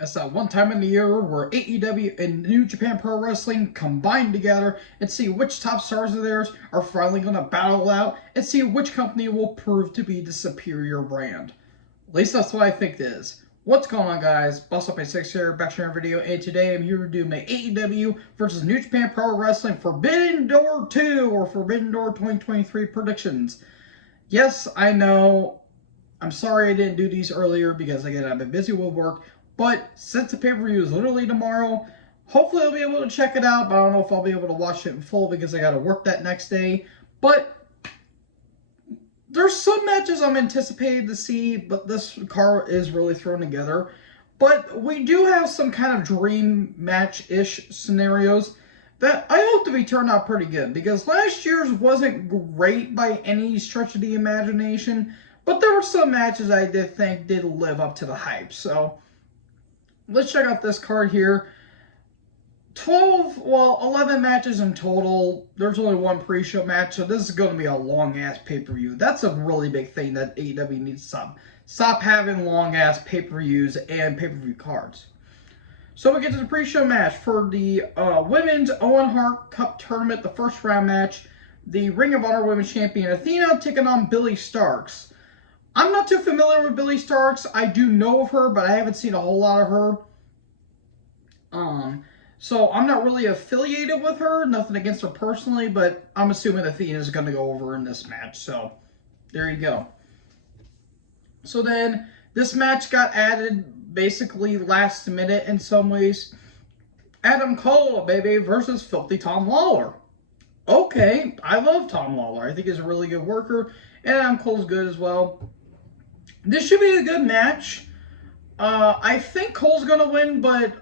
It's that one time in the year where AEW and New Japan Pro Wrestling combine together and see which top stars of theirs are finally going to battle out and see which company will prove to be the superior brand. At least that's what I think it is. What's going on, guys? Boss Up 6 here, back to another video, and today I'm here to do my AEW versus New Japan Pro Wrestling Forbidden Door 2 or Forbidden Door 2023 predictions. Yes, I know. I'm sorry I didn't do these earlier because, again, I've been busy with work. But since the pay-per-view is literally tomorrow, hopefully I'll be able to check it out. But I don't know if I'll be able to watch it in full because I got to work that next day. But there's some matches I'm anticipated to see, but this card is really thrown together. But we do have some kind of dream match-ish scenarios that I hope to be turned out pretty good. Because last year's wasn't great by any stretch of the imagination. But there were some matches I did think did live up to the hype. So let's check out this card here. 11 matches in total. There's only one pre-show match, so this is going to be a long-ass pay-per-view. That's a really big thing that AEW needs to stop. Stop having long-ass pay-per-views and pay-per-view cards. So we get to the pre-show match for the Women's Owen Hart Cup Tournament, the first round match. The Ring of Honor Women's Champion Athena taking on Billie Starkz. I'm not too familiar with Billie Starkz. I do know of her, but I haven't seen a whole lot of her. So I'm not really affiliated with her. Nothing against her personally, but I'm assuming Athena is going to go over in this match. So there you go. So then this match got added basically last minute in some ways. Adam Cole, baby, versus Filthy Tom Lawler. Okay, I love Tom Lawler. I think he's a really good worker, and Adam Cole's good as well. This should be a good match. I think Cole's going to win, but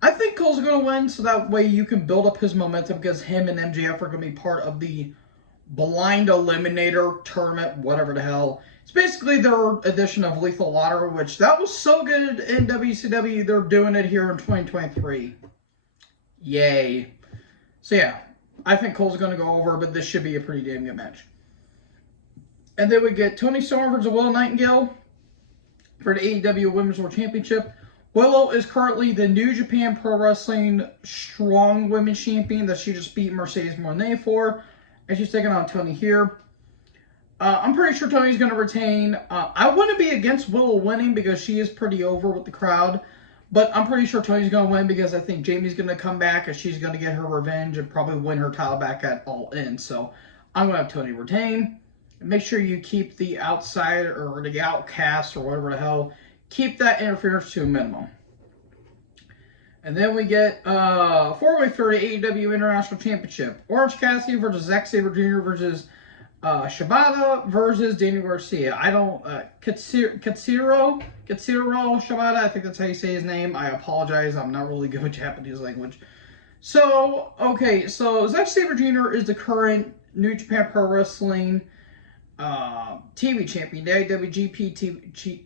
I think Cole's going to win so that way you can build up his momentum because him and MJF are going to be part of the Blind Eliminator tournament, whatever the hell. It's basically their edition of Lethal Lottery, which that was so good in WCW, they're doing it here in 2023. Yay. So yeah, I think Cole's going to go over, but this should be a pretty damn good match. And then we get Toni Storm versus Willow Nightingale for the AEW Women's World Championship. Willow is currently the New Japan Pro Wrestling Strong Women's Champion that she just beat Mercedes Moné for. And she's taking on Toni here. I'm pretty sure Toni's going to retain. I wouldn't be against Willow winning because she is pretty over with the crowd. But I'm pretty sure Toni's going to win because I think Jamie's going to come back and she's going to get her revenge and probably win her title back at All In. So I'm going to have Toni retain. Make sure you keep the outsider or the outcast or whatever the hell. Keep that interference to a minimum. And then we get 4-way for the AEW International Championship. Orange Cassidy versus Zack Sabre Jr. versus Shibata versus Daniel Garcia. I don't... Katsuro Shibata, I think that's how you say his name. I apologize. I'm not really good with Japanese language. So, okay. So, Zack Sabre Jr. is the current New Japan Pro Wrestling TV champion, the IWGP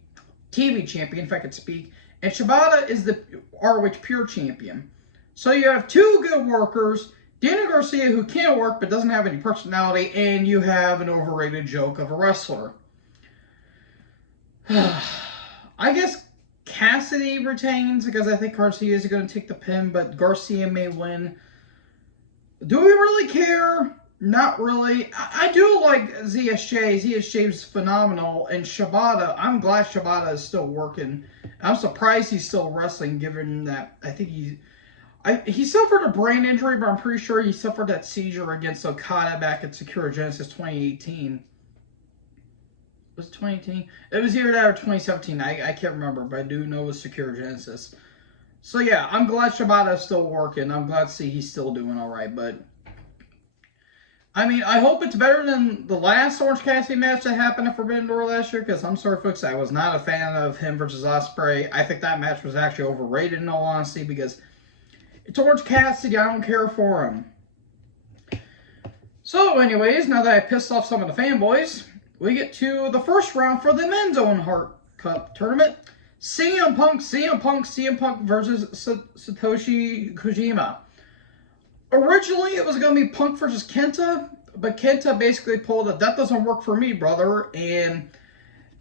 TV champion, if I could speak, and Shibata is the ROH Pure champion. So you have two good workers, Daniel Garcia, who can't work but doesn't have any personality, and you have an overrated joke of a wrestler. I guess Cassidy retains because I think Garcia is going to take the pin, but Garcia may win. Do we really care? Not really. I do like ZSJ. ZSJ is phenomenal. And Shibata, I'm glad Shibata is still working. I'm surprised he's still wrestling given that I think he suffered a brain injury, but I'm pretty sure he suffered that seizure against Okada back at Sakura Genesis 2018. Was it 2018? It was either that or 2017. I can't remember, but I do know it was Sakura Genesis. So yeah, I'm glad Shibata is still working. I'm glad to see he's still doing all right, but I mean, I hope it's better than the last Orange Cassidy match that happened at Forbidden Door last year, because I'm sorry, folks, I was not a fan of him versus Ospreay. I think that match was actually overrated, in all honesty, because it's Orange Cassidy. I don't care for him. So, anyways, now that I pissed off some of the fanboys, we get to the first round for the Men's Owen Hart Cup Tournament. CM Punk versus Satoshi Kojima. Originally, it was going to be Punk versus Kenta, but Kenta basically pulled a "that doesn't work for me, brother," and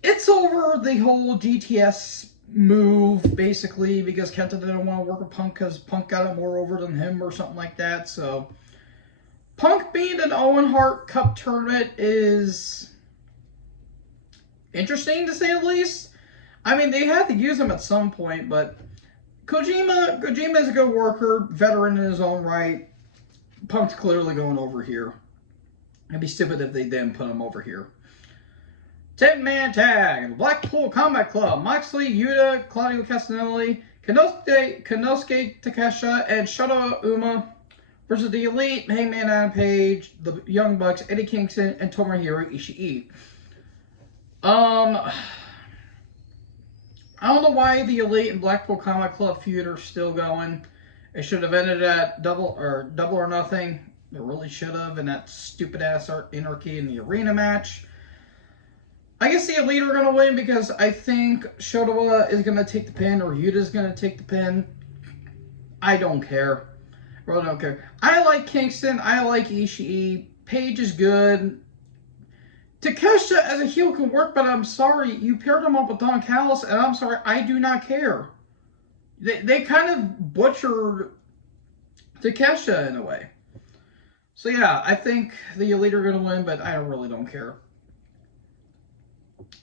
it's over the whole GTS move, basically, because Kenta didn't want to work with Punk because Punk got it more over than him or something like that. So, Punk being an Owen Hart Cup tournament is interesting, to say the least. I mean, they had to use him at some point, but Kojima is a good worker, veteran in his own right. Punk's clearly going over here. It'd be stupid if they didn't put him over here. 10-man tag. Blackpool Combat Club. Moxley, Yuta, Claudio Castagnoli, Konosuke Takeshita, and Shota Uma versus the Elite, Hangman Adam Page, the Young Bucks, Eddie Kingston, and Tomohiro Ishii. I don't know why the Elite and Blackpool Combat Club feud are still going. It should have ended at double or nothing. It really should have, in that stupid ass Anarchy in the arena match. I guess the Elite are going to win because I think Shota is going to take the pin or Yuta's going to take the pin. I don't care. I really don't care. I like Kingston. I like Ishii. Page is good. Takeshita as a heel can work, but I'm sorry. You paired him up with Don Callis, and I'm sorry. I do not care. They kind of butchered Takeshita in a way. So yeah, I think the Elite are going to win, but I really don't care.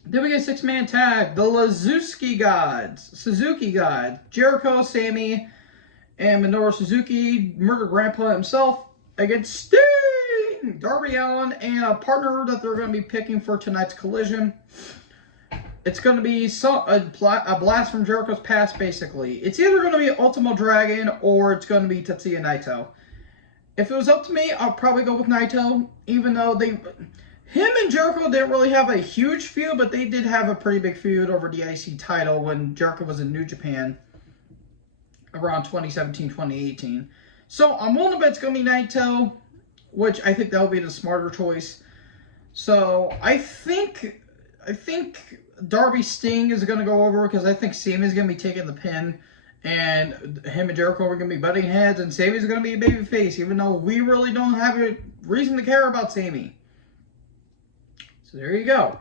Then we get 6-man tag. The Suzuki Gods. Jericho, Sammy, and Minoru Suzuki. Murder Grandpa himself against Sting, Darby Allin, and a partner that they're going to be picking for tonight's Collision. It's going to be a blast from Jericho's past, basically. It's either going to be Ultimo Dragon or it's going to be Tetsuya Naito. If it was up to me, I'll probably go with Naito, even though him and Jericho didn't really have a huge feud, but they did have a pretty big feud over the IC title when Jericho was in New Japan around 2017, 2018. So I'm willing to bet it's going to be Naito, which I think that would be the smarter choice. So I think Darby Sting is going to go over because I think Sammy's going to be taking the pin. And him and Jericho are going to be butting heads, and Sammy's going to be a babyface, even though we really don't have a reason to care about Sammy. So there you go.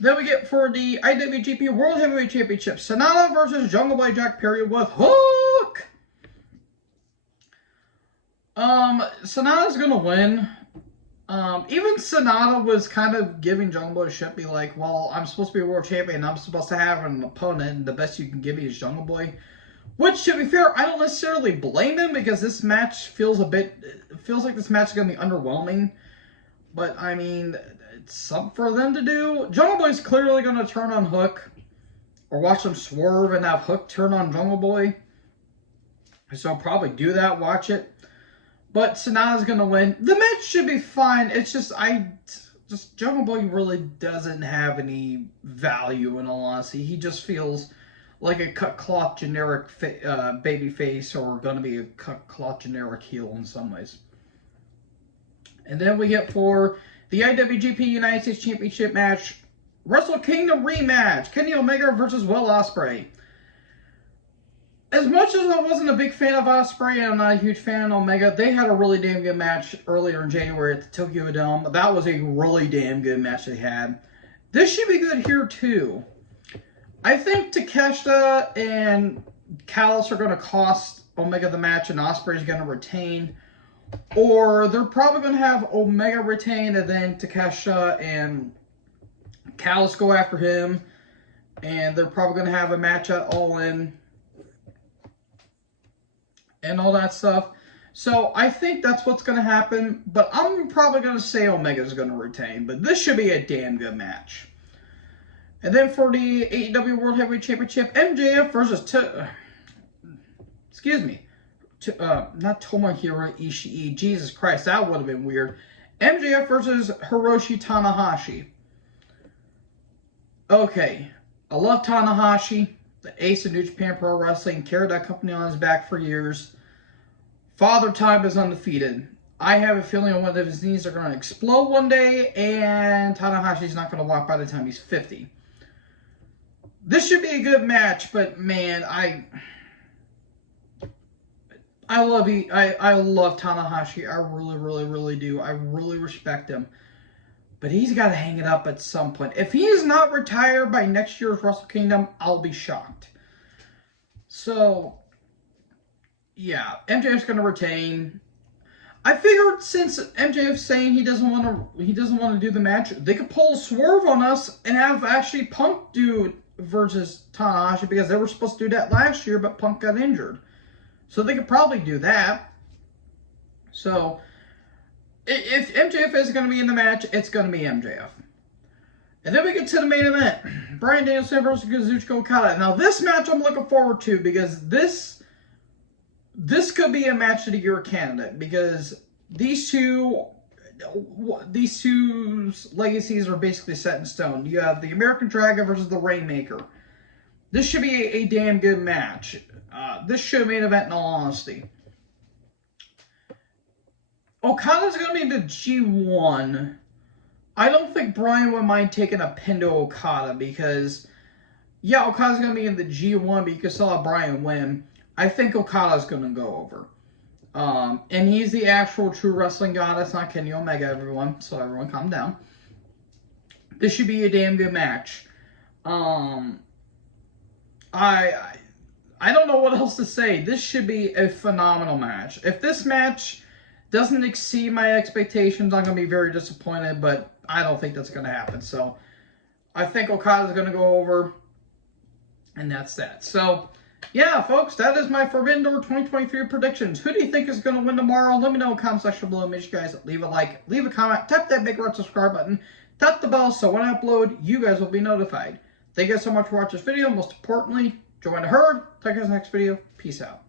Then we get for the IWGP World Heavyweight Championship, Sonata versus Jungle Boy Jack Perry with Hook. Sonata's going to win. Even Sonata was kind of giving Jungle Boy shit, be like, well, I'm supposed to be a world champion, I'm supposed to have an opponent, and the best you can give me is Jungle Boy. Which, to be fair, I don't necessarily blame him, because this match feels like this match is going to be underwhelming. But, I mean, it's something for them to do. Jungle Boy's clearly going to turn on Hook, or watch them swerve and have Hook turn on Jungle Boy. So I'll probably do that, watch it. But Sonata's going to win. The match should be fine. It's just, Jungle Boy really doesn't have any value, in all honesty. He just feels like a cut cloth generic baby face, or going to be a cut cloth generic heel in some ways. And then we get for the IWGP United States Championship match, Wrestle Kingdom rematch, Kenny Omega versus Will Ospreay. As much as I wasn't a big fan of Ospreay and I'm not a huge fan of Omega, they had a really damn good match earlier in January at the Tokyo Dome. That was a really damn good match they had. This should be good here too. I think Takeshita and Callis are going to cost Omega the match and Ospreay is going to retain. Or they're probably going to have Omega retain and then Takeshita and Callis go after him. And they're probably going to have a match at All In and all that stuff. So I think that's what's going to happen. But I'm probably going to say Omega's going to retain. But this should be a damn good match. And then for the AEW World Heavyweight Championship, MJF versus not Tomohiro Ishii. Jesus Christ, that would have been weird. MJF versus Hiroshi Tanahashi. Okay, I love Tanahashi, the ace of New Japan Pro Wrestling, carried that company on his back for years. Father Time is undefeated. I have a feeling one of his knees are going to explode one day, and Tanahashi's not going to walk by the time he's 50. This should be a good match, but man, I love Tanahashi. I really, really, really do. I really respect him. But he's got to hang it up at some point. If he is not retired by next year's Wrestle Kingdom, I'll be shocked. So, yeah, MJF's going to retain. I figured since MJF's saying he doesn't want to do the match, they could pull a swerve on us and have actually Punk do versus Tanahashi, because they were supposed to do that last year, but Punk got injured. So they could probably do that. So if MJF is going to be in the match, it's going to be MJF. And then we get to the main event. Bryan Danielson versus Kazuchika Okada. Now this match I'm looking forward to, because this could be a match of the year candidate, because these two's legacies are basically set in stone. You have the American Dragon versus the Rainmaker. This should be a damn good match. This should be an event, in all honesty. Okada's going to be in the G1. I don't think Bryan would mind taking a pin to Okada, because, yeah, Okada's going to be in the G1, but you can still have Bryan win. I think Okada's going to go over. And he's the actual true wrestling god. It's not Kenny Omega, everyone. So everyone calm down. This should be a damn good match. I don't know what else to say. This should be a phenomenal match. If this match doesn't exceed my expectations, I'm going to be very disappointed, but I don't think that's going to happen. So I think Okada's going to go over, and that's that. So, yeah, folks, that is my Forbidden Door 2023 predictions. Who do you think is going to win tomorrow? Let me know in the comment section below. Make sure you guys leave a like, leave a comment, tap that big red subscribe button, tap the bell so when I upload, you guys will be notified. Thank you guys so much for watching this video. Most importantly, join the herd. Talk to you guys in the next video. Peace out.